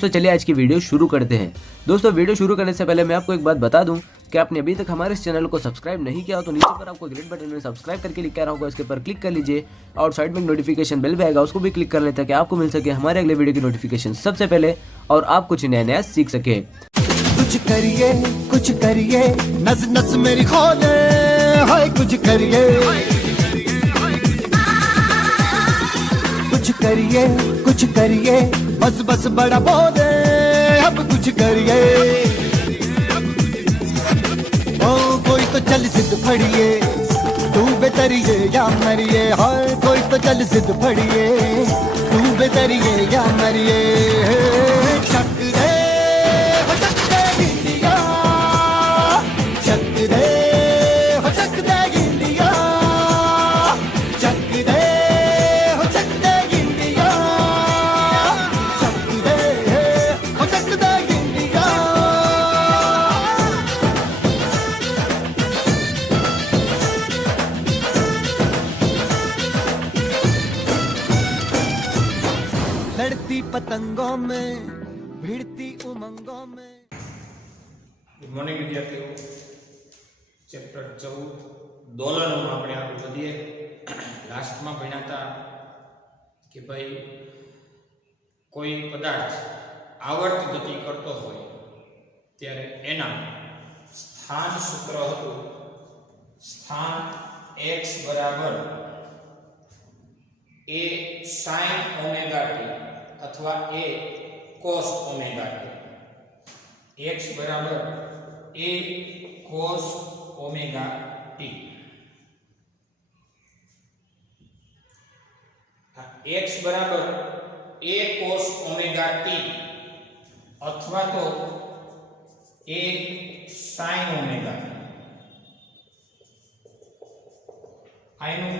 दोस्तों चलिए आज की वीडियो शुरू करते हैं। दोस्तों वीडियो शुरू करने से पहले मैं आपको एक बात बता दूं कि आपने अभी तक हमारे इस चैनल को सब्सक्राइब नहीं किया हो तो नीचे पर आपको ग्रेट बटन में सब्सक्राइब करके लिखा रहा होगा, इसके पर क्लिक कर लीजिए और साइड में नोटिफिकेशन बेल भी आएगा, उसको भी क्लिक कर लेते हैं ताकि आपको मिल सके हमारे अगले वीडियो की नोटिफिकेशन सबसे पहले और आप कुछ नया नया सीख सके। कुछ करिए नस नस मेरी खोले, हाय कुछ करिए बस बस बड़ा बोले, अब कुछ करिए। ओ कोई तो चल जिद फड़िए, तू बेतरिए या मरिए, हाय कोई तो चल जिद फड़िए, तू बेतरिए या मरिए। शक दे इंडिया, शक दे इंडिया, शक दे इंडिया, शक दे इंडिया। लड़ती पतंगों में, भिड़ती उमंगों में। गुड मॉर्निंग विद्यार्थियों। चैप्टर 14 दोलन में આપણે આગળ વધીએ। લાસ્ટમાં ભણ્યા હતા કે ભાઈ કોઈ પદાર્થ આવર્ત ગતિ કરતો હોય ત્યારે એના સ્થાન સૂત્ર હતું સ્થાન x બરાબર a sin ઓમેગા t અથવા a cos omega t। x बराबर a cos omega t। x बराबर a cos ओमेगा t अथवा तो a sin ओमेगा t। आનું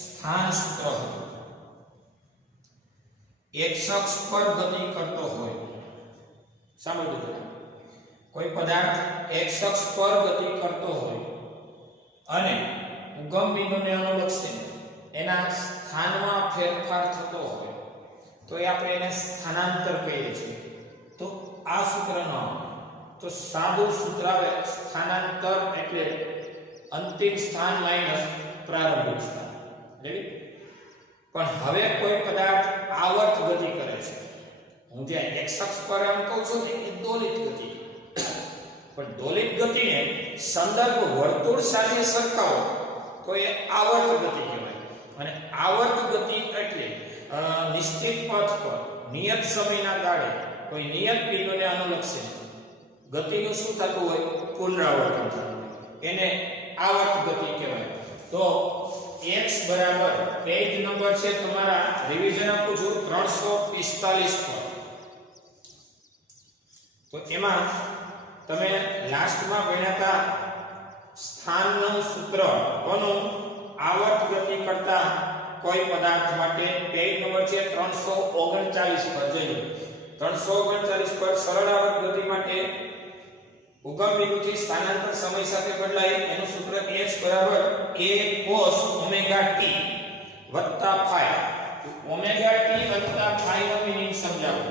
સ્થાન સૂત્ર હતું x અક્ષ પર ગતિ કરતો હોય। સાંભળો कोई पदार्थ x अक्ष पर गति करतो होय अने उगम बिंदुने अनुलक्षीने एना स्थानमा फेरफार थतो होय तो ए आपणे एने स्थानांतर कहीए छीए। तो आ सूत्र न तो सादुं सूत्र आवे स्थानांतर एटले अंतिम स्थान माइनस प्रारंभिक स्थान। रेडी? पण हवे कोई पदार्थ आवर्त गति करे छे, હું જે x અક્ષ પર એમ કહું છું કે દોલિત ગતિ, પણ દોલિત ગતિને સંદર્ભ વર્તુળ સાથે સરખાવો તો એ આવર્ત ગતિ કહેવાય। અને આવર્ત ગતિ એટલે નિશ્ચિત પથ પર નિયત સમયના ગાળે કોઈ નિયત બિંદુને અનુલક્ષીને ગતિનું શું થતું હોય પુનરાવર્તન થતું હોય એને આવર્ત ગતિ કહેવાય। તો x બરાબર પેજ નંબર છે તમારા રિવિઝન આપું છું 345 પર। તો એમાં તમે લાસ્ટમાં ભણ્યા હતા સ્થાનનું સૂત્ર કોનું આવર્ત ગતિ કરતા કોઈ પદાર્થ માટે પેજ નંબર છે 339 પર જોઈએ। 339 પર સરળ આવર્ત ગતિ માટે ઉગમ બિંદુથી સ્થાનાંતર સમય સાથે બદલાય એનું સૂત્ર x બરાબર a cos ઓમેગા t વત્તા phi। ઓમેગા t વત્તા phi નો મીનિંગ સમજાવો।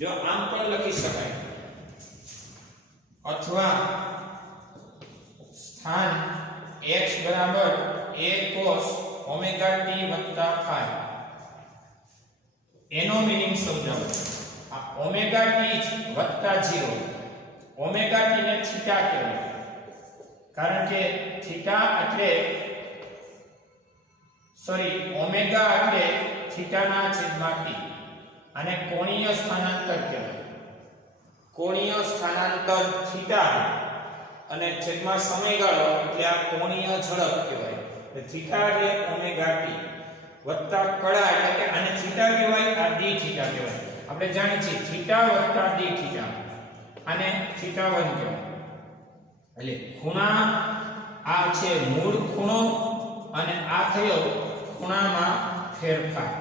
जो आम पण लखी शकाय अथवा स्थान x बराबर a cos ओमेगा t वत्ता phi एनो मीनिंग समजावो। आ ओमेगा t वत्ता 0 ओमेगा t ने थीटा कहेवाय कारण के थीटा એટલે सॉरी ओमेगा એટલે थीटा ना छेदમાં t અને કોણીય સ્થાનાંતર કહેવાય। કોણીય સ્થાનાંતર થીટા અને છેદમાં સમયગાળો એટલે આ કોણીય ઝડપ કહેવાય। એટલે થીટા એટલે ઓમેગા ટી વત્તા કળા એટલે કે આને થીટા કહેવાય, આ ડી થીટા કહેવાય। આપણે જાણીએ છીએ થીટા વત્તા ડી થીટા આને થીટા 1 કહેવાય। એટલે ખૂણા આ છે મૂળ ખૂણો અને આ થયો ખૂણામાં ફેરફાર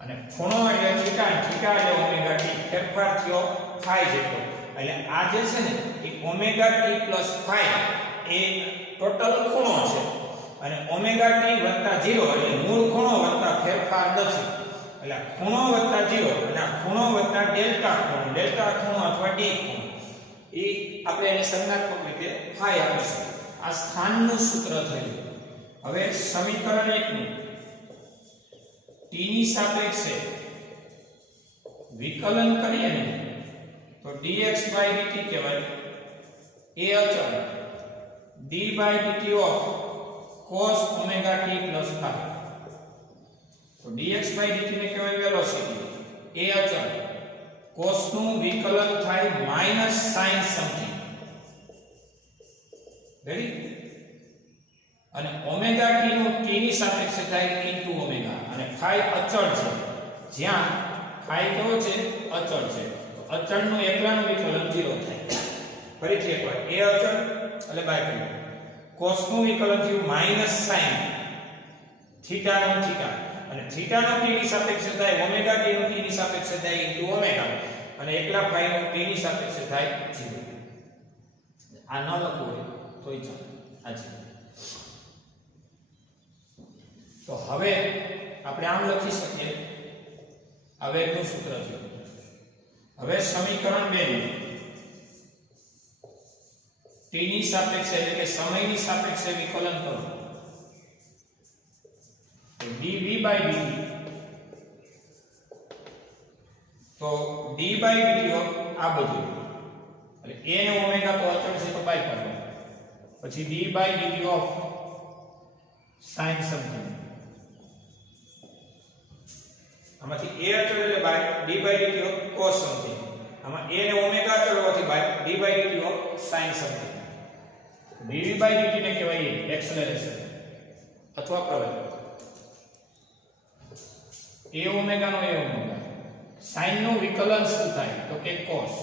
અને ખૂણો એટલે થીટા, થીટા એટલે ઓમેગા ટી, ફેરફાર થયો phi જેટલો। એટલે આ જે છે ને એ ઓમેગા ટી પ્લસ phi એ ટોટલ ખૂણો છે। અને ઓમેગા ટી વત્તા 0 એટલે મૂળ ખૂણો વત્તા ફેરફાર દર્શી એટલે ખૂણો વત્તા 0 અને આ ખૂણો વત્તા ડેલ્ટા ખૂણો અથવા ડી ખૂણો એ આપણે એને સંજ્ઞાત્મક રીતે ફાઈ આપીશું. આ સ્થાનનું સૂત્ર થયું. હવે સમીકરણ 1 નું t ની સાપેક્ષે વિકલન કરીએ ને તો dx/dt કહેવાય. એ અચળ d/dt of cos omega t plus phi. તો dx/dt ને કહેવાય વેલોસિટી. એ અચળ cos નું વિકલન થાય માઈનસ sin સમથિંગ. રેડી? અને ઓમેગા t નું t ની સાપેક્ષે થાય ઇન્ટુ ઓમેગા અને phi અચળ છે. જ્યાં phi કેવો છે? અચળ છે. તો અચળનું એકલાનું વિકલન 0 થાય. ફરીથી એકવાર એ અચળ એટલે બાય કર્યું. cos નું વિકલન થયું માઈનસ sin થીટા નું થીટા અને થીટા નું t ની સાપેક્ષે થાય ઓમેગા t નું t ની સાપેક્ષે થાય ઇન્ટુ ઓમેગા અને એકલા phi નું t ની સાપેક્ષે થાય 0. આ ન લખવું હોય તોય ચાલે. આ છે. તો હવે આપણે આમ લખી શકીએ. આ વેગનું સૂત્ર છે. હવે સમીકરણ 2 નું t ની સાપેક્ષે એટલે કે સમયની સાપેક્ષે વિકલન કરો તો dv/dt તો d/dt આ બધું એટલે a ને ઓમેગા તો અચળ છે તો બાય કરો પછી d/dt ઓફ sin સમથિંગ આમાંથી a અચળ એટલે by d/dt of cos something આમાં a ને ઓમેગા અચળ હોવાથી by d/dt of sin something dv/dt ને કહેવાય એક્સેલરેશન અથવા પ્રવેગ. a ઓમેગા નો a ઓમેગા sin નું વિકલન શું થાય તો કે cos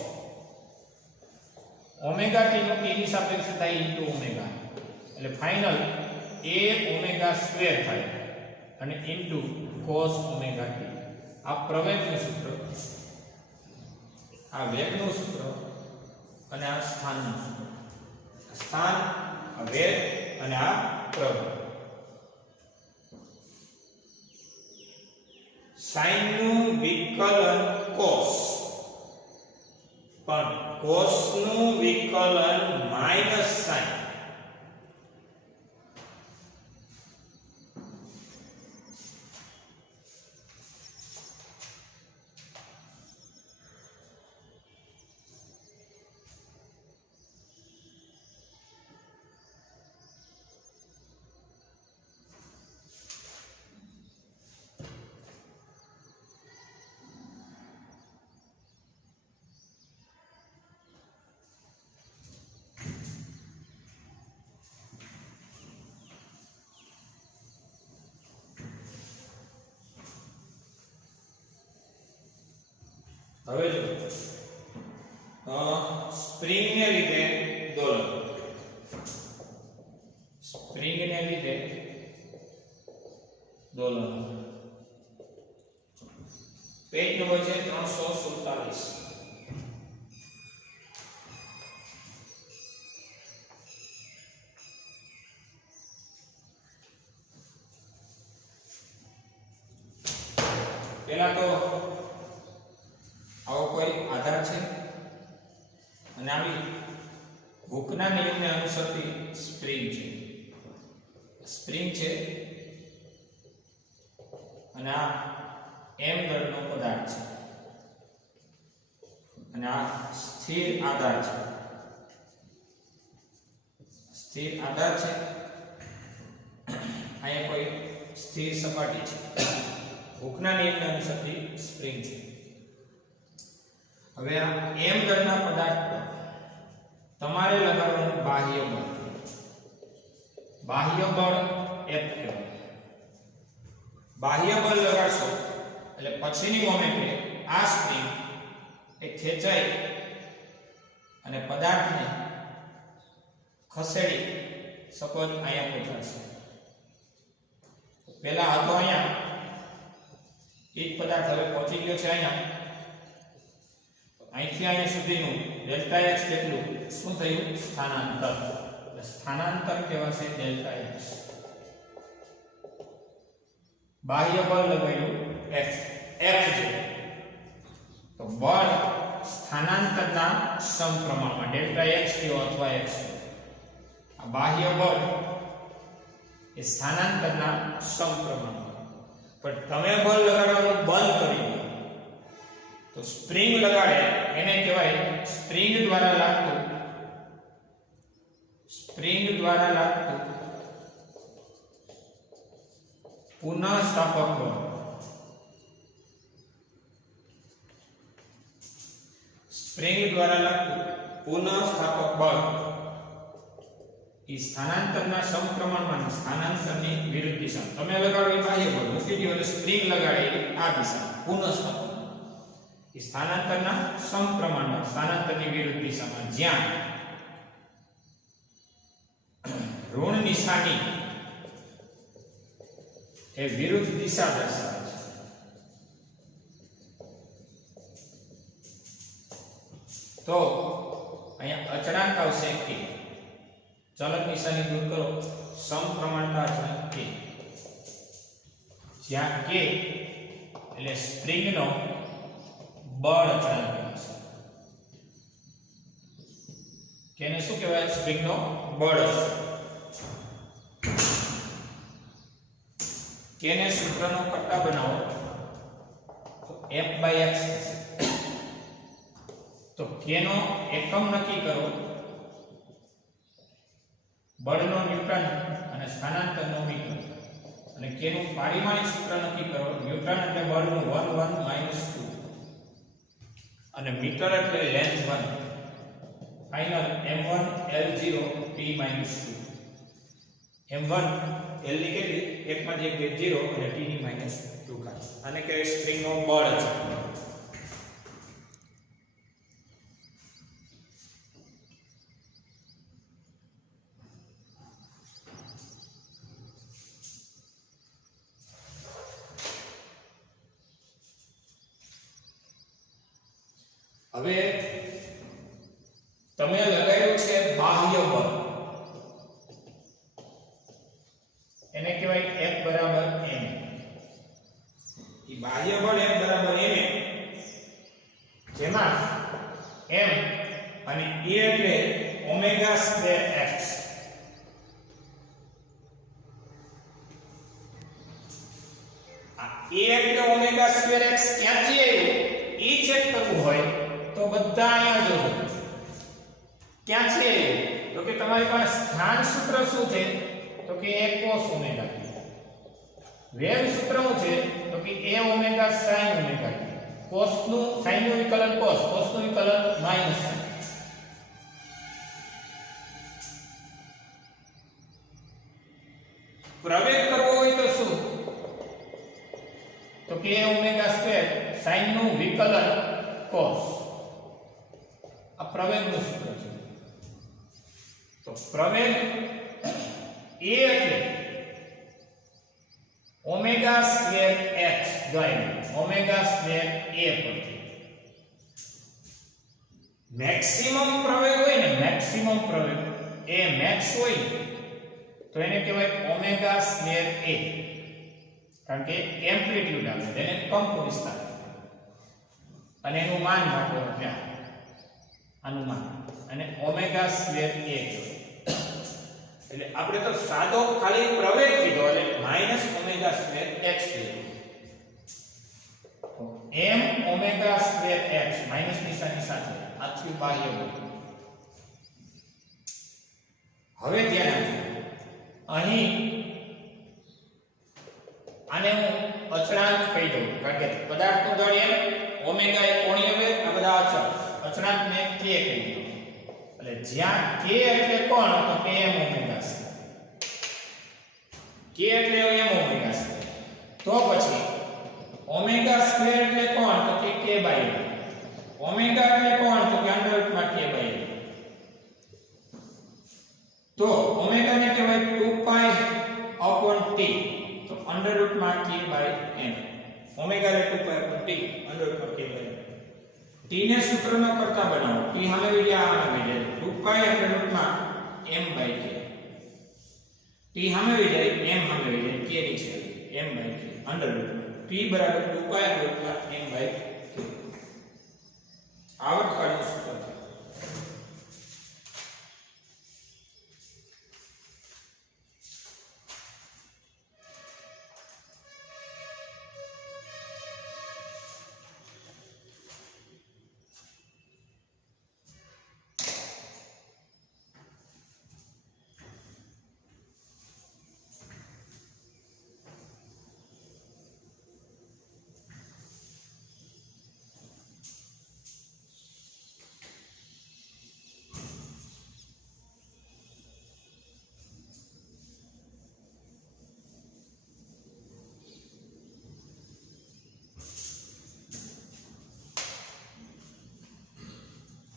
ઓમેગા t નું t ની સાપેક્ષે થાય ઇન્ટુ ઓમેગા એટલે ફાઇનલ a ઓમેગા સ્ક્વેર થાય અને ઇન્ટુ cos ઓમેગા t. આ પ્રવેગનું સૂત્ર, આ વેગનું સૂત્ર અને આ સ્થાનનું સૂત્ર. સ્થાન, આ વેગ અને આ પ્રવેગ. sin નું વિકલન cos પણ cos નું વિકલન માઈનસ sin. હવે જો સ્પ્રિંગ ને લીધે દોલન, સ્પ્રિંગ ને લીધે દોલન. પેજ નંબર છે 347. પહેલા તો આવો કોઈ આધાર છે અને આવી હુકના નિયમને અનુસરતી સ્પ્રિંગ છે. સ્પ્રિંગ છે અને આ m દળનો પદાર્થ છે અને આ સ્થિર આધાર છે. સ્થિર આધાર છે. અહીંયા કોઈ સ્થિર સપાટી છે. હુકના નિયમને અનુસરતી સ્પ્રિંગ છે. હવે આ m દળના પદાર્થ પર તમારે લગાડવાનું બાહ્ય બળ. બાહ્ય બળ F કહેવાય. બાહ્ય બળ લગાડશો એટલે પછીની મોમેન્ટે આ સ્પ્રિંગ એ ખેંચાઈ અને પદાર્થને ખસેડી સપોઝ અહીંયા પહોંચાડશે. પહેલા હતો અહીંયા, એક પદાર્થ હવે પહોંચી ગયો છે અહીંયા. અહીંથી અહીંયા સુધીનું ડેલ્ટા x જેટલું શું થયું? સ્થાનાંતર. એટલે સ્થાનાંતર કહેવાશે ડેલ્ટા x. બાહ્ય બળ લગાડ્યું F છે તો બળ સ્થાનાંતરના સમપ્રમાણમાં ડેલ્ટા x થયો અથવા x આ બાહ્ય બળ એ સ્થાનાંતરના સમપ્રમાણમાં પણ તમે બળ લગાડવાનું બંધ કરી દો તો સ્પ્રિંગ લગાડે એને કહેવાય સ્પ્રિંગ દ્વારા લાગતું પુનઃસ્થાપક બળ સ્પ્રિંગ દ્વારા લાગતું પુનઃસ્થાપક બળ એ સ્થાનાંતરના સમપ્રમાણમાં સ્થાનાંતરની વિરુદ્ધ દિશા તમે લગાડો એ બાહ્ય બળ મૂકી દો એટલે સ્પ્રિંગ લગાડે આ દિશા પુનઃસ્થાપક એ સ્થાનાંતરના સમપ્રમાણમાં સ્થાનાંતરની વિરુદ્ધ દિશામાં જ્યાં ઋણ નિશાની એ વિરુદ્ધ દિશા દર્શાવે છે તો અહીંયા અચળાંક આવશે કે ચલક નિશાની દૂર કરો સમપ્રમાણતા અચળાંક કે જ્યાં કે એટલે સ્પ્રિંગનો બળ અચળાંક છે કેને શું કહેવાય સ્પ્રિંગનો બળ કેને સૂત્રનો કટ્ટા બનાવો તો F/x તો કેનો એકમ નક્કી કરો બળનો ન્યૂટન અને સ્થાનાંતરનો મીટર અને કેનું પારિમાણિક સૂત્ર નક્કી કરો ન્યૂટન એટલે બળનું 1 1 - 2 અને મીટર એટલે length 1 final m1 L0 t - 2 m1 L ની કેટલી 1 માં 1 0 અને t ની -2 ઘાત આને કહેવાય સ્પ્રિંગનો બળ છે હવે તમે લગાવ્યું છે બાહ્ય બળ એને કહેવાય F = ma ઈ બાહ્ય બળ F = ma જેમાં m અને a એટલે ω²x આ a એટલે ω²x ક્યાંથી આવ્યું ઈ ચેક કરવું હોય તો બધા અહીંયા જોજો ક્યાં છે તો કે તમારી પાસે સ્થાન સૂત્ર શું છે તો કે a cos ω વેગ સૂત્ર શું છે તો કે a ω sin ω cos નું sin નું વિકલન cos cos નું વિકલન sin પ્રવેગ કરવો હોય તો શું તો કે a ω² sin નું વિકલન cos આ પ્રવેગનું સૂત્ર છે તો પ્રવેગ a એટલે ω²x દ્વારા ω²a પરથી મેક્સિમમ પ્રવેગ હોય ને મેક્સિમમ પ્રવેગ એ મેક્સ હોય તો એને કહેવાય ω²a કારણ કે એમ્પ્લિટ્યુડ આવે તેને કંપ વિસ્તાર અને એનું માન આપો ત્યાં અનુમાન અને ω² કહેવાય એટલે આપણે તો સાદો ખાલી પ્રવેગ કીધો એટલે -ω²x કીધો તો m ω²x માઈનસ નિશાની સાથે આથી બાહ્ય બળ હવે ધ્યાન આપજો અહીં આને હું અચળાંક કહી દઉં કારણ કે પદાર્થનું દળ m ઓમેગા એ કોણીય વેગ આ બધા અચળ અચળાંકને k કહી દઉં એટલે જ્યાં k એટલે કોણ તો k m ઓમેગા છે k એટલે m ઓમેગા છે તો પછી ઓમેગા સ્ક્વેર એટલે કોણ તો કે k બાય ઓમેગા એટલે કોણ તો કે √ k બાય તો ઓમેગા ને કહેવાય 2π/t તો √ k બાય m ઓમેગા એટલે 2π/t √ k બાય t ને સૂત્રનો કરતા બનાવો t સામે વિડિયા આને વિડિયા 2π √ m બાય k t સામે વિડિયા m સામે વિડિયા k નીચે m/k અંડર રૂટ p બરાબર 2 પાઈ m/k આવર્તકાળનું સૂત્ર થાય.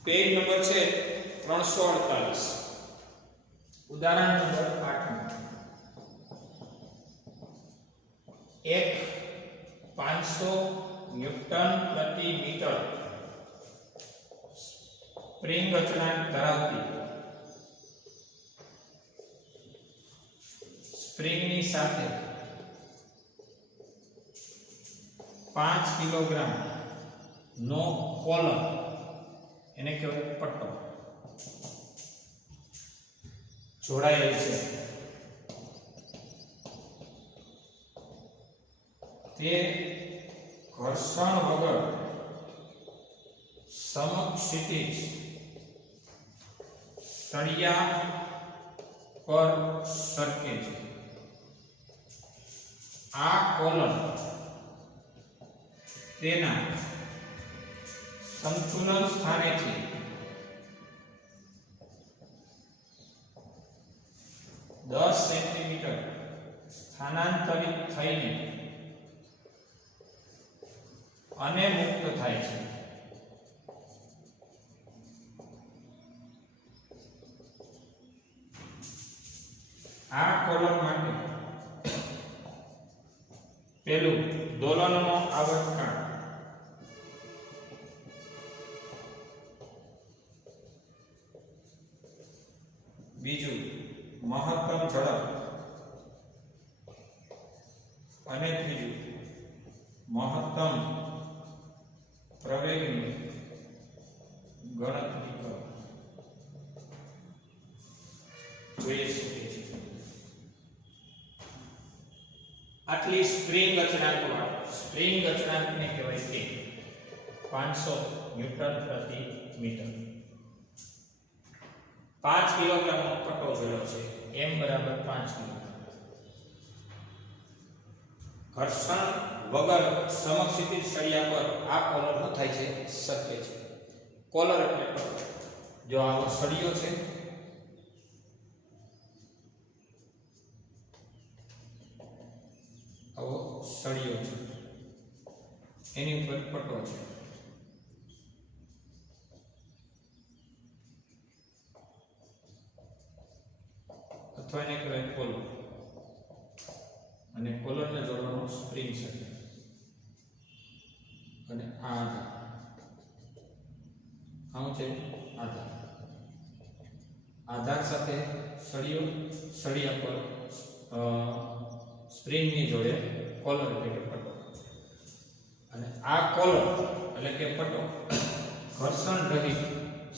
પેજ નંબર છે 348. ઉદાહરણ નંબર 8 એક 500 ન્યૂટન પ્રતિ મીટર સ્પ્રિંગ અચળાંક ધરાવતી સ્પ્રિંગની સાથે 5 કિલોગ્રામ નો કોલમ એને કહેવાય પટ્ટો જોડાયેલ છે. તે ઘર્ષણ વગર સમક્ષિતિજ સળિયા પર સરકે છે. આ કોલમ તેના સંતુલન સ્થાનેથી 10 સેન્ટીમીટર સ્થાનાંતરિત થઈને અને મુક્ત થાય છે. આ કોલમ માટે પહેલું દોલનનો આવર્તકાળ, બીજું મહત્તમ ઝડપ અને ત્રીજું મહત્તમ પ્રવેગની ગણતરી કરો. જોઈ શકે છે આટલી સ્પ્રિંગ અચળાંકને કહેવાય કે 500 ન્યૂટન પ્રતિ મીટર. 5 કિલોગ્રામનો પટ્ટો જોડ્યો છે, m બરાબર 5 કિલોગ્રામ. ઘર્ષણ વગર સમક્ષિતિજ સળિયા પર આ કોલર શું થાય છે? સરકે છે. કોલર એટલે પટ્ટો. જો આવો સળિયો છે, આવો સળિયો છે, એની ઉપર પટ્ટો છે. અથવા એને કહેવાય કોલર. અને કોલરને જોડવાનો સ્પ્રિંગ છે. અને આ આધાર છે આધાર. આધાર સાથે સળિયો, સળિયા પર સ્પ્રિંગની જોડે કોલર એટલે કે પટ્ટો. અને આ કોલર એટલે કે પટ્ટો ઘર્ષણ રહિત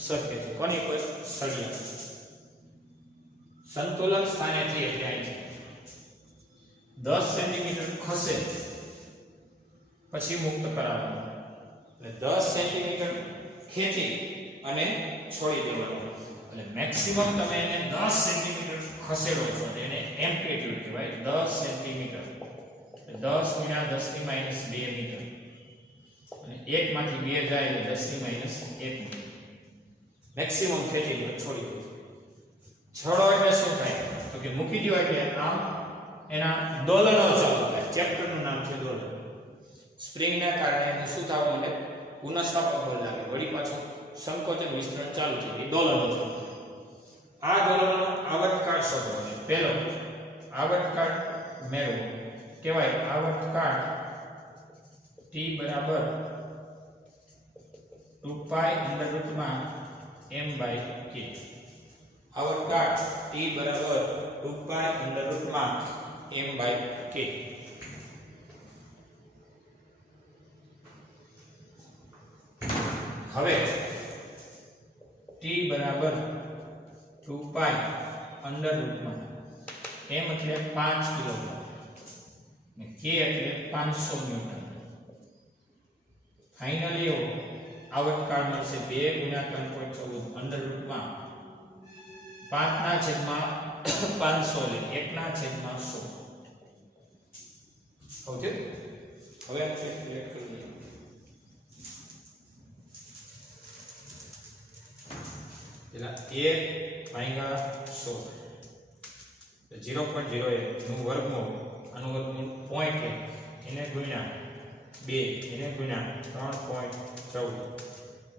સરકે છે. કોની કોઈ? સળિયા. સંતુલન સ્થાનેથી એટલે અહીંથી 10 સેન્ટીમીટર ખસે પછી મુક્ત કરાવવાનું. એટલે 10 સેન્ટીમીટર ખેંચી અને છોડી દેવાનું. એટલે મેક્સિમમ તમે એને 10 સેન્ટીમીટર ખસેડો છો એને એમ્પ્લિટ્યુડ કહેવાય. 10 સેન્ટીમીટર 10 ગુણ્યા 10 ની -2 મીટર. અને 1 માંથી 2 જાય એટલે 10 ની -1 મીટર. મેક્સિમમ ખેંચી લો, છોડી દો. છોડો એટલે શું થાય? તો કે મૂકી દો એટલે આમ એના દોલનો ચાલુ થાય. ચેપ્ટરનું નામ છે દોલન. સ્પ્રિંગના કારણે શું થવા માંડે? પુનઃસ્થાપક બળ લાગે, વળી પાછું સંકોચન વિસ્તરણ ચાલુ થાય. દોલનો ચાલુ થાય. આ દોલનનો આવર્તકાળ શોધવાનો. પહેલો આવર્તકાળ મેળવો કહેવાય આવર્તકાળ t બરાબર 2 પાઈ અંડર રૂટમાં m/k. આવર્તકાળ t બરાબર 2 પાઈ અંડર રૂટમાં m/k. હવે t બરાબર 2 પાઈ અંડર રૂટમાં m એટલે 5 કિલોગ્રામ ને k એટલે 500 ન્યૂટન. ફાઇનલી આવર્તકાળ મળશે 2 ગુણ્યા 3.14 અંડર રૂટમાં 5 ના છેદમાં 500 લે 1 ના છેદમાં 100. ઓકે, હવે આપણે કેલ્ક્યુલેટ કરીએ. પેલા 1 ભાગ્યા 100 0.08 નું વર્ગમૂળ, આનું વર્ગમૂળ 0.1 એને ગુણ્યા 2 એને ગુણ્યા 3.14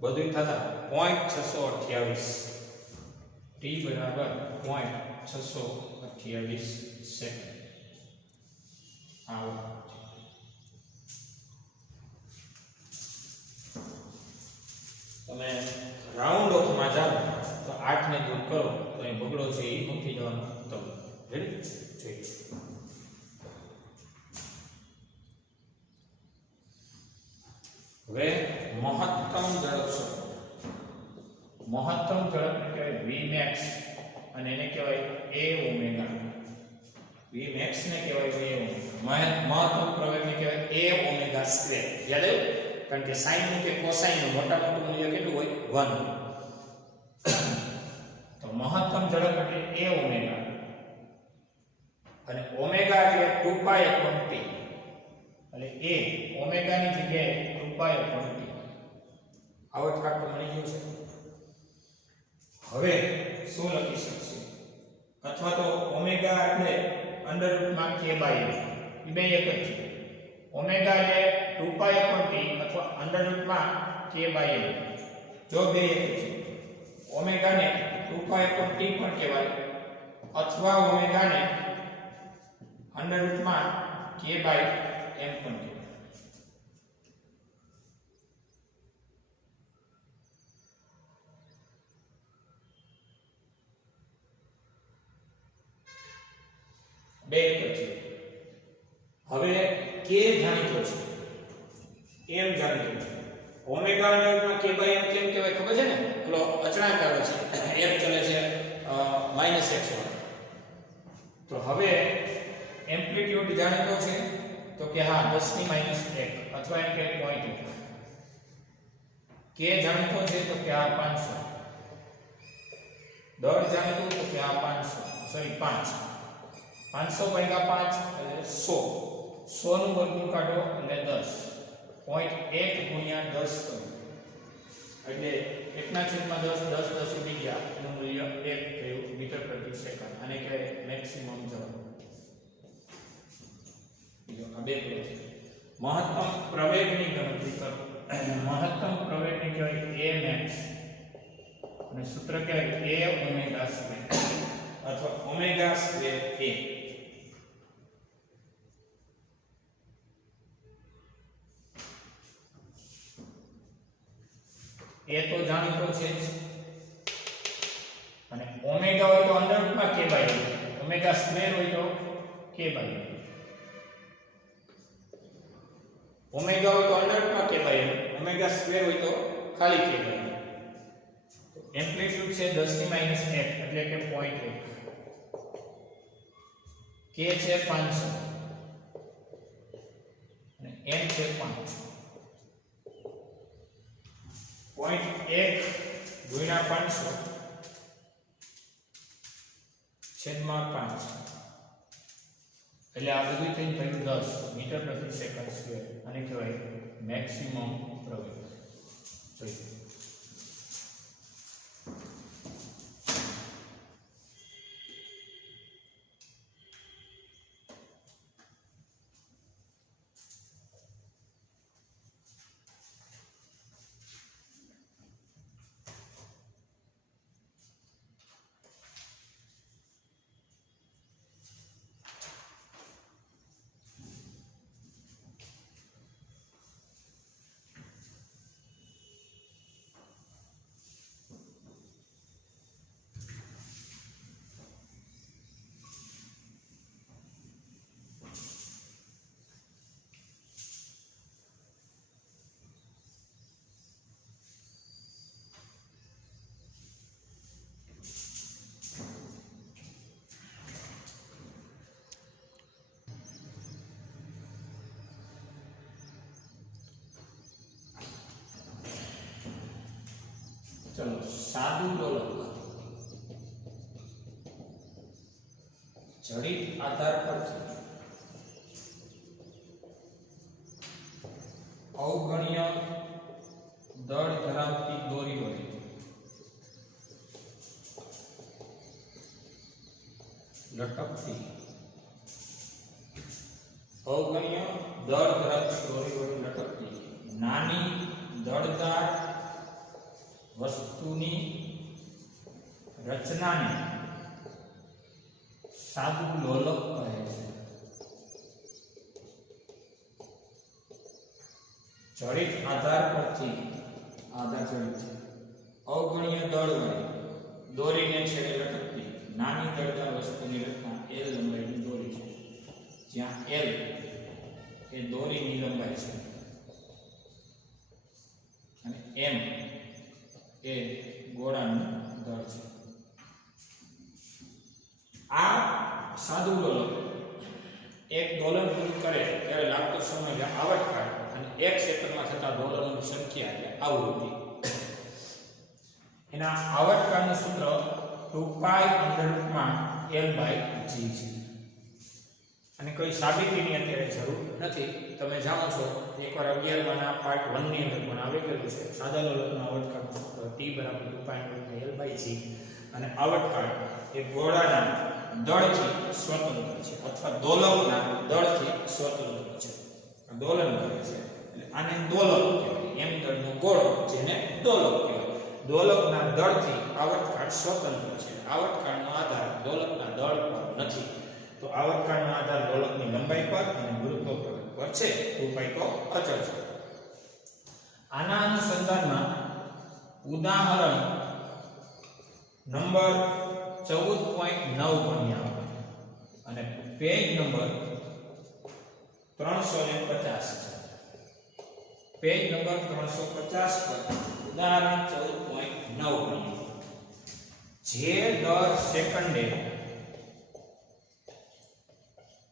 બધું થતા 0.628 t બરાબર 0.628 સેકન્ડ. આવો તમે રાઉન્ડ ઓફમાં જાઓ તો 8 ને દૂર કરો તો એ બગડો છે એ મૂકી જવાનો. તો રેડી જોઈએ. હવે મહત્તમ ઝડપ શોધો. મહત્તમ ઝડપને કહેવાય Vmax અને એને કહેવાય a ઓમેગા. Vmax ને કહેવાય a ઓમેગા. મહત્તમ પ્રવેગને કહેવાય a ઓમેગા સ્ક્વેર. યાદ આવ્યું? કારણ કે sin નું કે cosine નું મોટા મોટું મૂલ્ય કેટલું હોય? 1. તો મહત્તમ ઝડપ એટલે a ઓમેગા અને ઓમેગા એટલે 2 પાઈ upon t. એટલે a ઓમેગા ની જગ્યાએ 2 પાઈ upon t. આવર્તકાળ તો મળી ગયું છે. હવે શું લખી શકશે? અથવા તો ઓમેગા એટલે અંડર રૂટમાં k બાય a. એ બે એક જ છે. ઓમેગા એટલે 2 પાઈ upon t અથવા અંડર રૂટમાં k બાય a. જો બે એક છે. ઓમેગા ને 2 પાઈ upon t પણ કહેવાય અથવા ઓમેગા ને અંડર રૂટમાં k બાય m પણ કહેવાય. બે એક છે. હવે k જાણીતો છે, m જાણીતો છે. ઓમેગા અંડરમાં k બાય m કેમ કહેવાય ખબર છે ને? પેલો અચળાંક આવે છે, m ચલે છે -x1. તો હવે એમ્પ્લિટ્યુડ જાણીતો છે તો કે હા 10 ની -1 અથવા એમ કે 0.1. k જાણીતો છે તો કે આ 500. દર જાણીતો તો કે આ 500 સોરી 5 500 ભાગ્યા 5 એટલે 100. 100 નું વર્ગમૂળ કાઢો એટલે 10. 0.1 ગુણ્યા 10 કરો એટલે 1/10 10 10 ઉડી ગયા એનું મૂલ્ય 1 થયું મીટર પ્રતિ સેકન્ડ. આને કહેવાય મેક્સિમમ ઝડપ. બીજો આ બે છે. મહત્તમ પ્રવેગની ગણતરી કરો. મહત્તમ પ્રવેગને કહેવાય a max અને સૂત્ર કહેવાય a ઓમેગા સ્ક્વેર અથવા ઓમેગા સ્ક્વેર a. એ તો જાણીતો છે જ અને ઓમેગા હોય તો અંડર રૂટમાં k by a. Omega square હોય તો k બાય a. ઓમેગા હોય તો અંડર રૂટમાં k by a. Omega square હોય તો ખાલી k બાય a. એમ્પ્લિટ્યુડ છે 10 ની -1 એટલે કે 0.1. k છે 500 અને m છે 5. 0.1 ગુણ્યા 500 છેદમાં 5 એટલે આ બધું થઈને થયું 10 મીટર પ્રતિ સેકન્ડ સ્ક્વેર. આને કહેવાય મેક્સિમમ પ્રવેગ. જોઈએ ચલો સાદું લોલક જડિત આધાર પરથી અવગણ્ય દળ ધરાવતી દોરી વડે લટકતી અવગણ્ય દળ ધરાવતી દોરી વડે લટકતી નાની દળદાર વસ્તુની રચનાને સાદું લોલક કહે છે. જડિત આધાર પરથી આધાર જડિત છે. અવગણ્ય દળ વડે દોરીને છેડે લટકતી નાની દળદાર વસ્તુની રચના L લંબાઈની દોરી છે. જ્યાં L એ દોરીની લંબાઈ છે અને M એ ગોળાનું દળ છે. આ સાદું લોલક એક દોલન પૂરું કરે ત્યારે લાગતો સમય આવર્તકાળ અને 1 સેકન્ડમાં થતા દોલનોની સંખ્યા એટલે આવૃત્તિ. એના આવર્તકાળનું સૂત્ર 2π√L/g છે. અને કોઈ સાબિતીની અત્યારે જરૂર નથી. તમે જાણો છો એકવાર 11માના પાર્ટ 1 ની અંદર પણ આવી ગયેલું છે. સાદા લોલકનું આવર્તકાળનું સૂત્ર t = 2π√L/g અને આવર્તકાળ એ ગોળાના દળથી સ્વતંત્ર છે અથવા દોલકના દળથી સ્વતંત્ર છે. દોલન કરે છે એટલે આને દોલક કહેવાય. m દળનો ગોળો જેને દોલક કહેવાય. દોલકના દળથી આવર્તકાળ સ્વતંત્ર છે. આવર્તકાળનો આધાર દોલકના દળ પર નથી. તો આવર્તકાળનો આધાર દોલકની લંબાઈ પર અને ગુરુત્વાકર્ષણ પર છે. 2π તો અચળ છે. આના અનુસંધાનમાં ઉદાહરણ નંબર 14.9 ભણ્યા આપણે અને પેજ નંબર 350 છે. પેજ નંબર 350 પર ઉદાહરણ 14.9 ભણ્યા. જે દર સેકન્ડે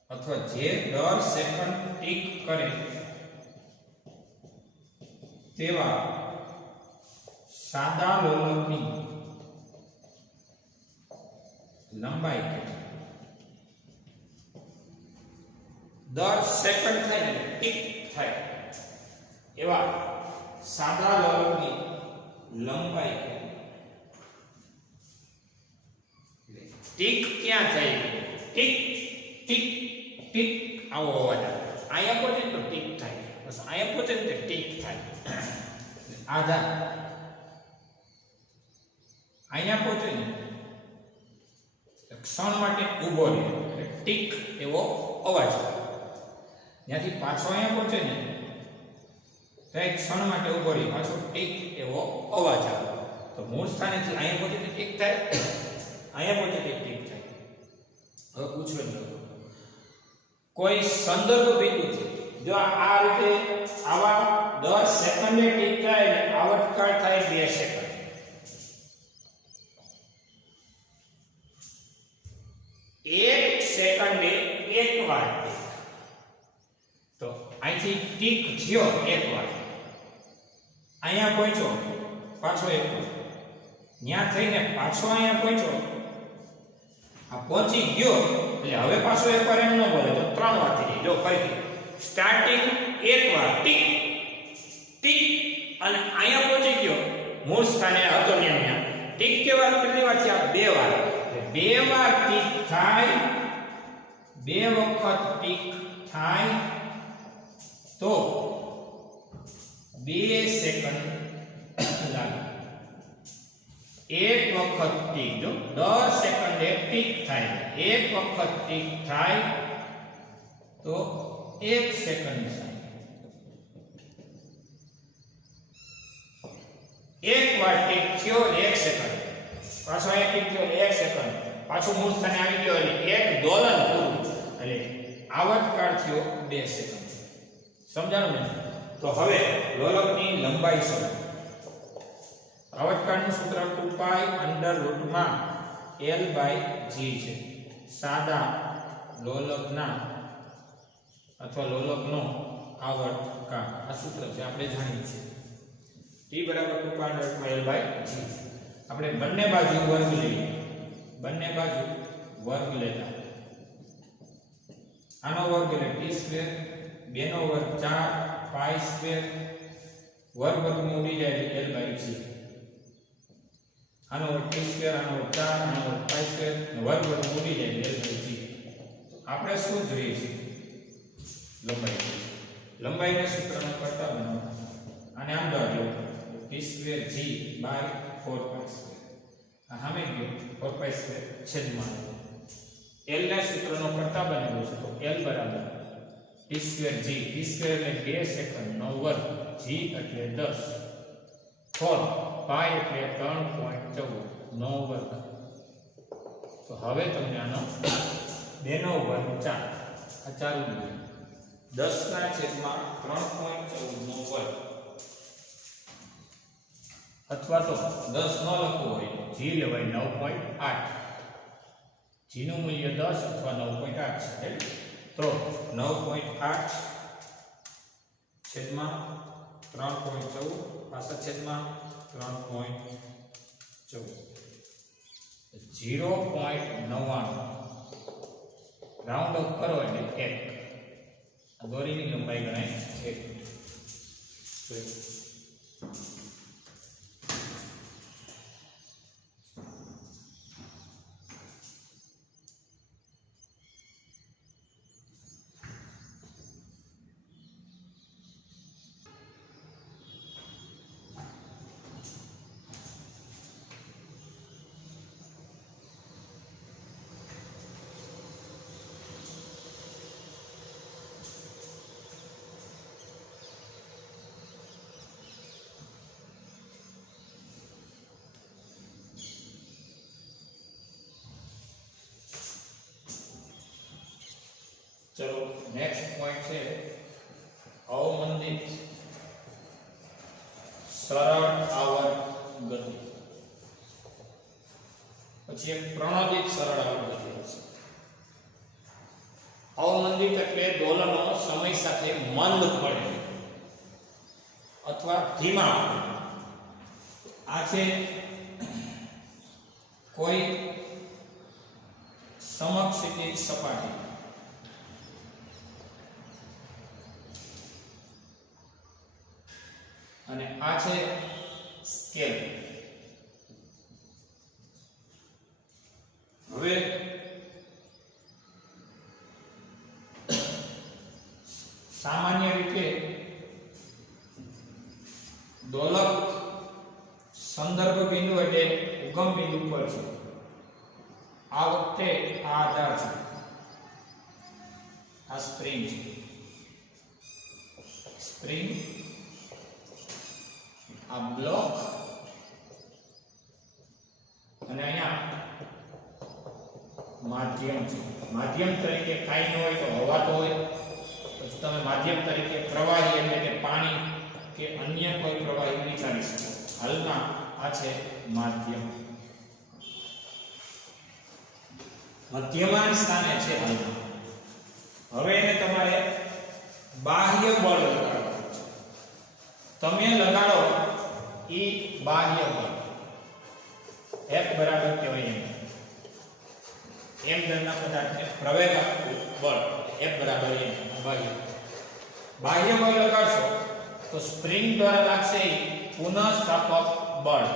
અથવા જે દર સેકન્ડ ટીક કરે તેવા સાદા લોલકની લંબાઈ દર સેકન્ડ થાય ને ટીક થાય એવા સાદા લોલકની લંબાઈ ટીક ક્યાં થાય? ટીક ટીક ટીક આવો અવાજ આવે. અહીંયા પહોંચે તો ટીક થાય, બસ અહીંયા પહોંચે ને ટીક થાય. આધાર અહીંયા પહોંચે ને ક્ષણ માટે ઊભો રહે એટલે ટીક એવો અવાજ આવે. ત્યાંથી પાછો અહીંયા પહોંચે ને તો એક ક્ષણ માટે ઊભો રહે પાછો ટીક એવો અવાજ આવે. તો મૂળ સ્થાનેથી અહીંયા પહોંચે તો ટીક થાય, અહીંયા પહોંચે તો ટીક થાય. હવે પૂછો કોઈ સંદર્ભ બિંદુથી જો આ રીતે આવા 10 સેકન્ડે ટીક થાય એટલે આવર્તકાળ થાય 2 સેકન્ડ. એક સેકન્ડે એક વાર ટીક. તો અહીંથી ટીક થયો એક વાર, અહીંયા પહોંચ્યો પાછો એક વાર, ત્યાં થઈને પાછો અહીંયા પહોંચ્યો, આ પહોંચી ગયો એટલે હવે પાછો એક વાર એમ ન બોલે તો 3 વાર થઈ જાય. જો ફરીથી સ્ટાર્ટિંગ એક વાર ટીક ટીક અને અહીંયા પહોંચી ગયો મૂળ સ્થાને હતો ને ત્યાં ટીક કેવા કેટલી વાર થયા? 2 વાર. એટલે 2 વાર ટીક થાય, 2 વખત ટીક થાય તો 2 સેકન્ડ લાગે. એક વખત ટીક જો 10 સેકન્ડે ટીક થાય, એક વખત ટીક થાય તો 1 સેકન્ડ થાય. એક વાર ટીક થયો 1 સેકન્ડ, પાછો એક ટીક થયો 1 સેકન્ડ, પાછું મૂળ સ્થાને આવી ગયો એટલે એક દોલન પૂરું એટલે આવર્તકાળ થયો 2 સેકન્ડ. સમજાણું ને? તો હવે લોલકની લંબાઈ શું? આવર્તકાળનું સૂત્ર 2π√L/g છે. સાદા લોલકના અથવા લોલકનો આવર્તકાળ આ સૂત્ર છે, આપણે જાણીએ છીએ. T બરાબર 2.8 L by G. આપણે બંને બાજુ વર્ગ લઈએ, બંને બાજુ વર્ગ લેતા આનો વર્ગ એટલે t સ્ક્વેર, બેનો વર્ગ 4 પાઈ સ્ક્વેર, વર્ગ વર્ગમાં ઉડી જાય એટલે L by G. આનો વર્ગ t સ્ક્વેર, આનો વર્ગ 4, આનો વર્ગ પાઈ સ્ક્વેર, વર્ગ વર્ગમાં ઉડી જાય એટલે L by G. આપણે શું જોઈએ છે? લંબાઈ. લંબાઈને સૂત્રને કરતા બનાવો. આને આમ દોરો t square g by 4 pi square. આ સામે ગયો 4 પાઈ સ્ક્વેર છેદમાં L ના સૂત્રનો કરતા બનાવ્યો છે તો L બરાબર t square g, t square એટલે 2 સેકન્ડ નો વર્ગ, g એટલે 10, 4 પાઈ એટલે 3.14 નો વર્ગ. તો હવે તમને આનો 2 નો વર્ગ 4 આ 4 ઉમેરો 10 ના છેદમાં 3.14 નો વર્ગ, અથવા તો 10 ન લખવું હોય તો g લેવાય 9.8. g નું મૂલ્ય 10 અથવા 9.8 છે. તો 9.8 છેદમાં 3.14 પાછા છેદમાં 3.14 0.99 રાઉન્ડ ઓફ કરો એટલે 1. આ દોરીની લંબાઈ ગણાય 1. चलो नेक्स्ट पॉइंट है अवमंदित सरल आवर्त गति, પછી એક પ્રણોદિત સરળ આવર્ત ગતિ છે. અવમંદિત એટલે દોલનો સમય સાથે મંદ પડે અથવા ધીમા. આ છે કોઈ સમક્ષિતિજ સપાટી અને આ છે સ્કેલ. હવે સામાન્ય રીતે દોલક સંદર્ભ બિંદુ એટલે ઉગમ બિંદુ પર છે. આ વખતે આ આધાર છે, આ સ્પ્રિંગ છે. સ્પ્રિંગ, આ બ્લોક અને અહીંયા માધ્યમ છે. માધ્યમ તરીકે કાંઈ ન હોય તો હવા તો હોય, પછી તમે માધ્યમ તરીકે પ્રવાહી એટલે કે પાણી કે અન્ય કોઈ પ્રવાહી વિચારી શકો. હાલમાં આ છે માધ્યમ, મધ્યમાન સ્થાને છે હાલમાં. હવે એને તમારે બાહ્ય બળ લગાડવાનું છે. તમે લગાડો ઈ બાહ્ય બળ F બરાબર કહેવાય એમ દળના પદાર્થને પ્રવેગ આપવું બળ F બરાબર એમ. બાહ્ય બળ લગાડશો તો સ્પ્રિંગ દ્વારા લાગશે પુનઃસ્થાપક બળ,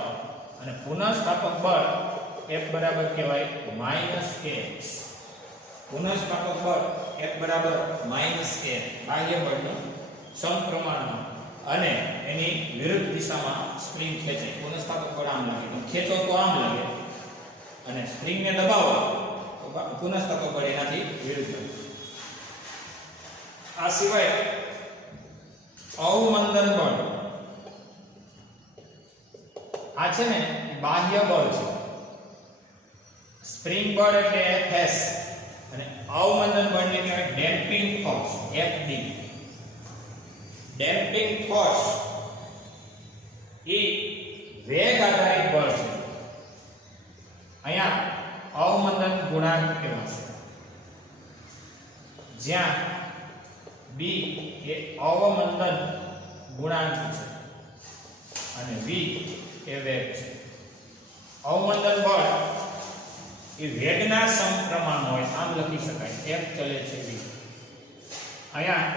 અને પુનઃસ્થાપક બળ F બરાબર કહેવાય -kx. પુનઃસ્થાપક બળ F બરાબર -k બાહ્ય બળનું સમપ્રમાણમાં, અને એની વિરુદ્ધ દિશામાં સ્પ્રિંગ ખેંચાય. પુનઃસ્થાપક બળ આમ લાગે તો ખેંચો તો આમ લાગે, અને સ્પ્રિંગને દબાવો તો પુનઃસ્થાપક બળ એનાથી વિરુદ્ધ. આ સિવાય અવમંદન બળ આ છે ને બાહ્ય બળ છે. સ્પ્રિંગ બળ એટલે Fs અને અવમંદન બળને કહેવાય damping force Fd. Damping force એ વેગ આધારિત બળ છે. અહીંયા અવમંદન ગુણાંક કહેવાશે, જ્યાં B એ અવમંદન ગુણાંક છે અને v એ વેગ છે. અવમંદન બળ એ વેગના સમપ્રમાણ હોય, આમ લખી શકાય. f ચલે છે v. અહીંયા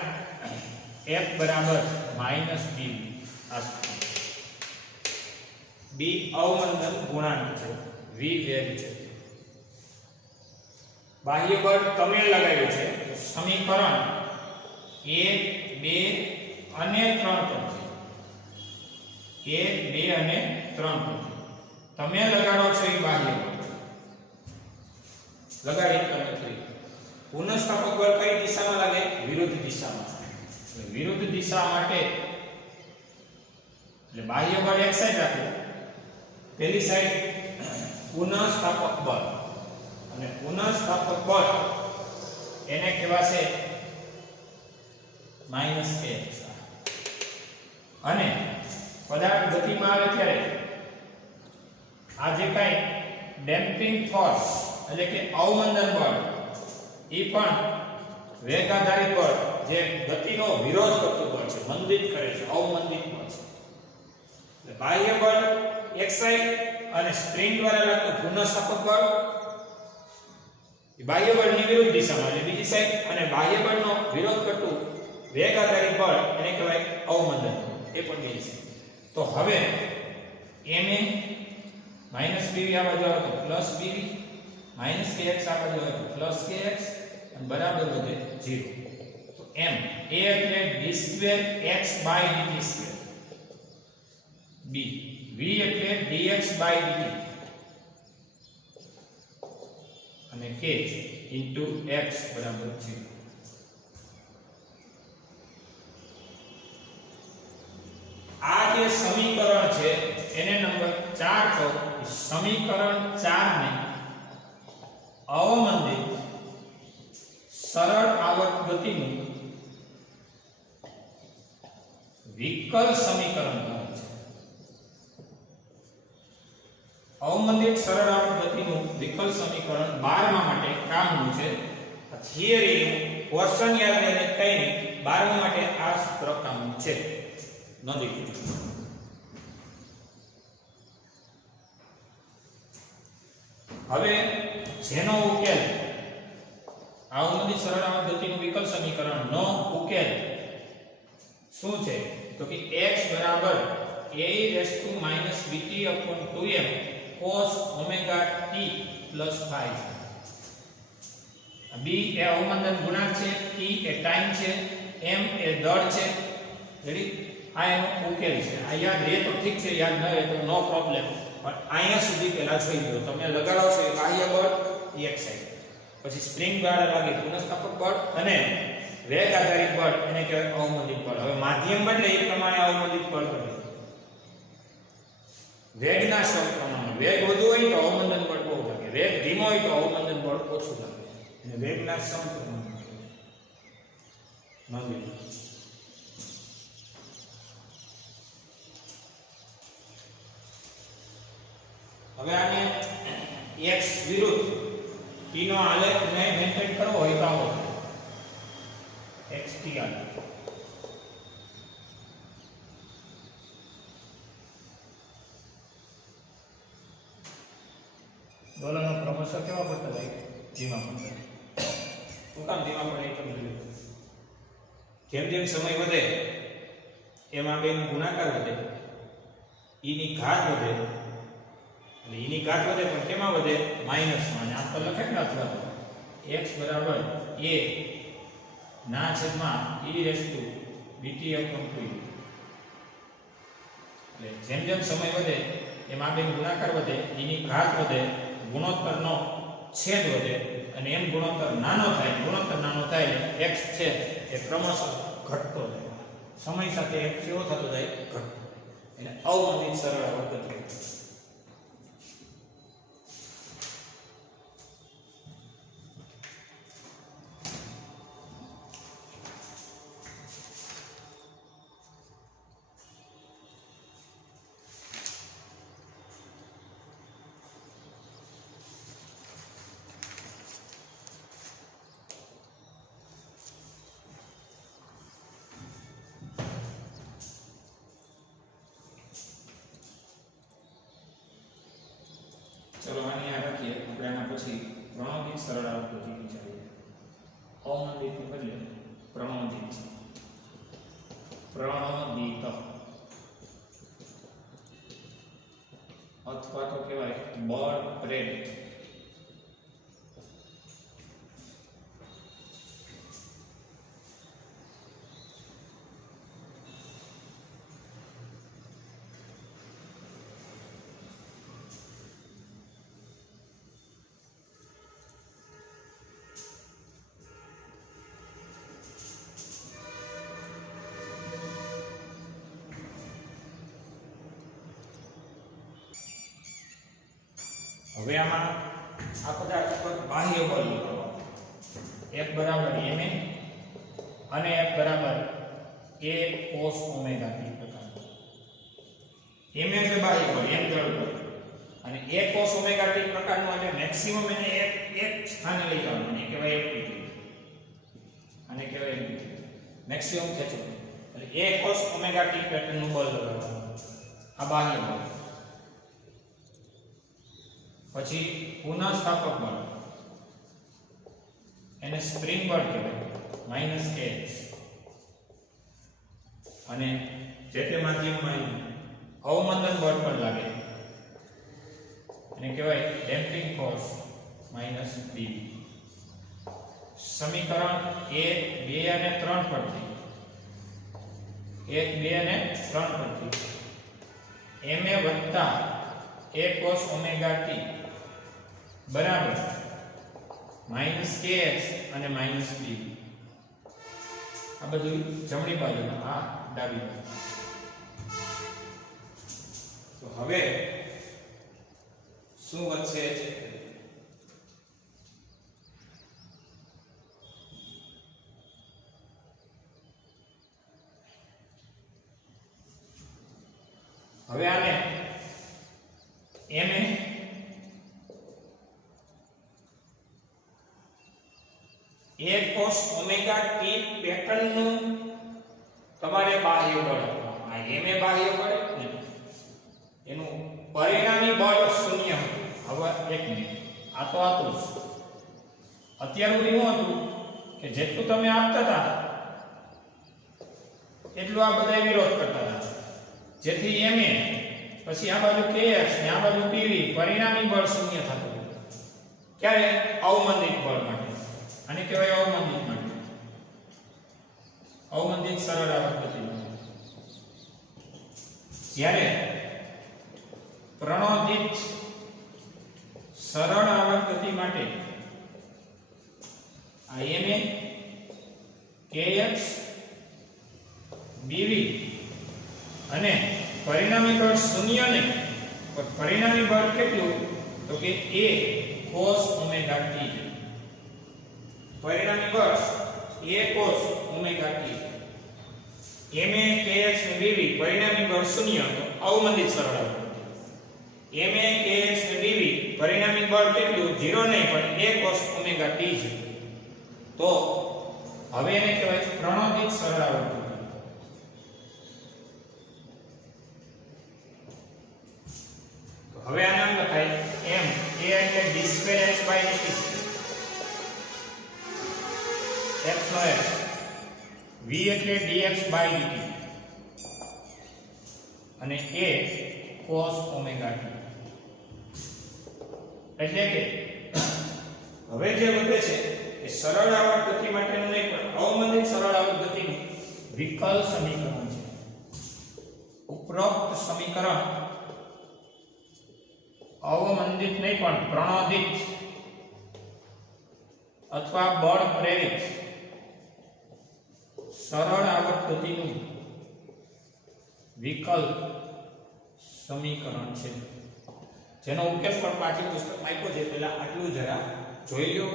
f બરાબર -b આ b અવમંદન ગુણાંક છે, v વેગ છે. બાહ્ય બળ તમે લગાવ્યું છે. સમીકરણ 1, 2 અને 3 પરથી 1, 2 અને 3 પરથી તમે લગાડો છો એ બાહ્ય બળ લગાડી તમે કરી. પુનઃસ્થાપક બળ કઈ દિશામાં લાગે? વિરુદ્ધ દિશામાં. વિરુદ્ધ દિશા માટે એટલે બાહ્ય બળ એક સાઈડ રાખો, પેલી સાઈડ પુનઃસ્થાપક બળ, અને પુનઃસ્થાપક બળ એને કહેવાશે -x. અને પદાર્થ ગતિમાં આવે ત્યારે આ જે કઈ ડેમ્પિંગ ફોર્સ એટલે કે અવમંદન બળ એ પણ વેગ આધારિત બળ જે ગતિનો વિરોધ કરતું બળ છે, મંદિત કરે છે, અવમંદિત બળ છે. એટલે બાહ્ય બળ એક સાઈડ અને સ્પ્રિંગ દ્વારા લાગતું પુનઃસ્થાપક બળ એ બાહ્ય બળની વિરુદ્ધ દિશામાં એટલે બીજી સાઈડ, અને બાહ્ય બળનો વિરોધ કરતું વેગ આધારિત બળ એને કહેવાય અવમંદન, એ પણ બીજી સાઈડ. તો હવે ma -bv આ બાજુ આવે તો +bv, -kx આ બાજુ આવે તો +kx અને બરાબર વધે 0. તો m a એટલે d2x/dt2, b v એટલે dx/dt અને k x બરાબર 0. આ જે સમીકરણ છે એને નંબર 4 કહો. સમીકરણ 4 ને અવમંદિત સરળ આવર્ત ગતિનું વિકલ સમીકરણ કહે છે. અવમંદિત સરળ આવર્ત ગતિનું વિકલ સમીકરણ 12મા માટે કામનું છે. આ થિયરીનું ક્વેશ્ચન યાદ રહે કઈ નહીં, 12મા માટે આ સૂત્ર કામનું છે. નોંધી લીધું. હવે જેનો ઉકેલ અવમંદિત સરળ આવર્ત ગતિનું વિકલ સમીકરણ નો ઉકેલ શું છે? તો કે x બરાબર a-bt/2m cos ωt + phi. b એ અવમંદન ગુણાંક છે, t એ ટાઈમ છે, m એ દળ છે. રેડી? આ એનો ઉકેલ છે. આ યાદ રહે તો ઠીક છે, યાદ ન રહે તો નો પ્રોબ્લેમ. પણ અહીંયા સુધી પહેલા જોઈ લો. તમે લગાડો છો એ બાહ્ય બળ એક સાઈડ, પછી સ્પ્રિંગ દ્વારા લાગે પુનઃસ્થાપક બળ, અને વેગ આધારિત બળ એને કહેવાય અવમંદિત બળ. હવે માધ્યમ બદલે એ પ્રમાણે અવમંદિત બળ બદલે. વેગના સમપ્રમાણે વેગ વધુ હોય તો અવમંદન બળ બહુ લાગે, વેગ ધીમો હોય તો અવમંદન બળ ઓછું લાગે. અને વેગના સમપ્રમાણે નોંધી લો. હવે આને x વિરુદ્ધ t નો આલેખ મેન્ટેન કરવો હોય તો આવો xt આલેખ. ડોલરનો ક્રમશઃ કેવા પડતા જાય? ધીમા પડતા. શું કામ ધીમા પડે? તમે જોયું, જેમ જેમ સમય વધે એમ આ બેનો ગુણાકાર વધે, e ની ઘાત વધે. એટલે e ની ઘાત વધે પણ કેમાં વધે? માઈનસમાં. અને આમ તો લખાય ને અથવા તો x બરાબર a ના છેદમાં e/bt/2. એટલે જેમ જેમ સમય વધે એમ આ બેનો ગુણાકાર વધે, e ની ઘાત વધે, ગુણોત્તરનો છેદ વધે, અને એમ ગુણોત્તર નાનો થાય એટલે x છે એ ક્રમશઃ ઘટતો જાય. સમય સાથે x કેવો થતો જાય? ઘટતો. એને અવમંદિત સરળ આવર્ત ગતિ. ચલો આની આ રાખીએ આપણે આના પછી પ્રણોદિત સરળ આવર્ત ગતિ વિચારીએ અવમંદિતને બદલે પ્રણોદિત અથવા તો કહેવાય બળ પ્રેરિત હવે આમાં આ પદાર્થ પર બાહ્ય બળ લગાવવાનું F બરાબર ma અને F બરાબર a cos ઓમેગા t પ્રકારનું ma એટલે બાહ્ય બળ m દળ પર અને a cos ઓમેગા t પ્રકારનું એટલે મેક્સિમમ એને એક સ્થાને લઈ જવાનું એ કહેવાય FPT અને કહેવાય મેક્સિમમ ખેંચો એટલે a cos ઓમેગા t પેટર્નનું બળ લગાવવાનું આ બાહ્ય બળ પછી પુનઃસ્થાપક બળ એને સ્પ્રિંગ બળ કહેવાય -x અને જે તે માધ્યમમાં અવમંદન બળ પર લાગે એને કહેવાય ડેમ્પિંગ ફોર્સ -dv સમીકરણ 1 2 અને 3 પરથી 1 2 અને 3 પરથી ma વત્તા a cos ઓમેગા t બરાબર -kx અને -dv આ બધું જમણી બાજુમાં આ ડાબી બાજુ તો હવે શું વધશે હવે આને ma a cos omega t પેટર્નનું તમારે બાહ્ય બળ આ ma બાહ્ય બળ ને એનું પરિણામી બળ શૂન્ય હતું હવે એક મિનિટ આ તો હતું અત્યાર સુધી શું હતું કે જેટલું તમે આપતા હતા એટલું આ બધા વિરોધ કરતા હતા જેથી ma પછી આ બાજુ kx ને આ બાજુ pv પરિણામી બળ શૂન્ય થતું ક્યારે અવમંદિત બળ માટે આને કહેવાય અવમંદિત માટે અવમંદિત સરળ આવર્ત ગતિ જ્યારે પ્રણોદિત સરળ આવર્ત ગતિ માટે આ ma kx bv અને પરિણામી બળ શૂન્ય નહીં પણ પરિણામી બળ કેટલું તો કે a cos ઓમેગા t પરિણામી બળ a cos omega t ma kx ને bv પરિણામી બળ શૂન્ય તો અવમંદિત સરળ આવર્ત ma kx ને bv પરિણામી બળ કેટલું 0 નહીં પણ a cos ઓમેગા t છે તો હવે એને કહેવાય છે પ્રણોદિત સરળ આવર્ત હવે આ નામ લખાય m a એટલે d2x/dt x નો x v એટલે dx/dt અને a cos ઓમેગા t એટલે કે હવે જે વધે છે એ સરળ આવર્ત ગતિ માટેનું નહીં પણ અવમંદિત સરળ આવર્ત ગતિનું વિકલ સમીકરણ છે ઉપરોક્ત સમીકરણ અવમંદિત નહીં પણ પ્રણોદિત અથવા બળ પ્રેરિત સરળ આવર્ત ગતિનું વિકલ સમીકરણ છે જેનો ઉકેલ પણ પાઠ્યપુસ્તકમાં આપ્યો છે પહેલા આટલું જરા જોઈ લો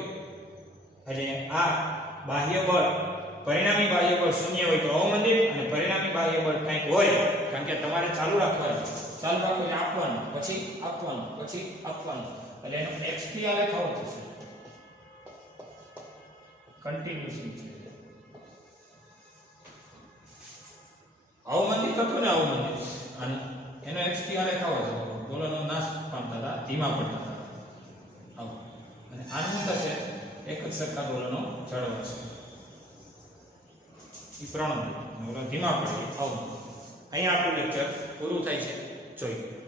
એટલે આ બાહ્ય બળ પરિણામી બાહ્ય બળ શૂન્ય હોય તો અવમંદિત અને પરિણામી બાહ્ય બળ કંઈક હોય કારણ કે તમારે ચાલુ રાખવાનું એટલે આપવાનું પછી આપવાનું પછી આપવાનું એટલે એનો x થી આલે ખાવ થશે કન્ટિન્યુઅસલી છે અવમંદિત હતું ને અવમંદિત અને એનો x થી આલે ખાવ હતો બોલોનો નાશ પામતા હતા ધીમા પડતા હતા એક જ સરખા દોલનો જાળવશે. એ પ્રણવ ધીમા પડે આવું. અહીંયા આપણું લેક્ચર પૂરું થાય છે. જોઈ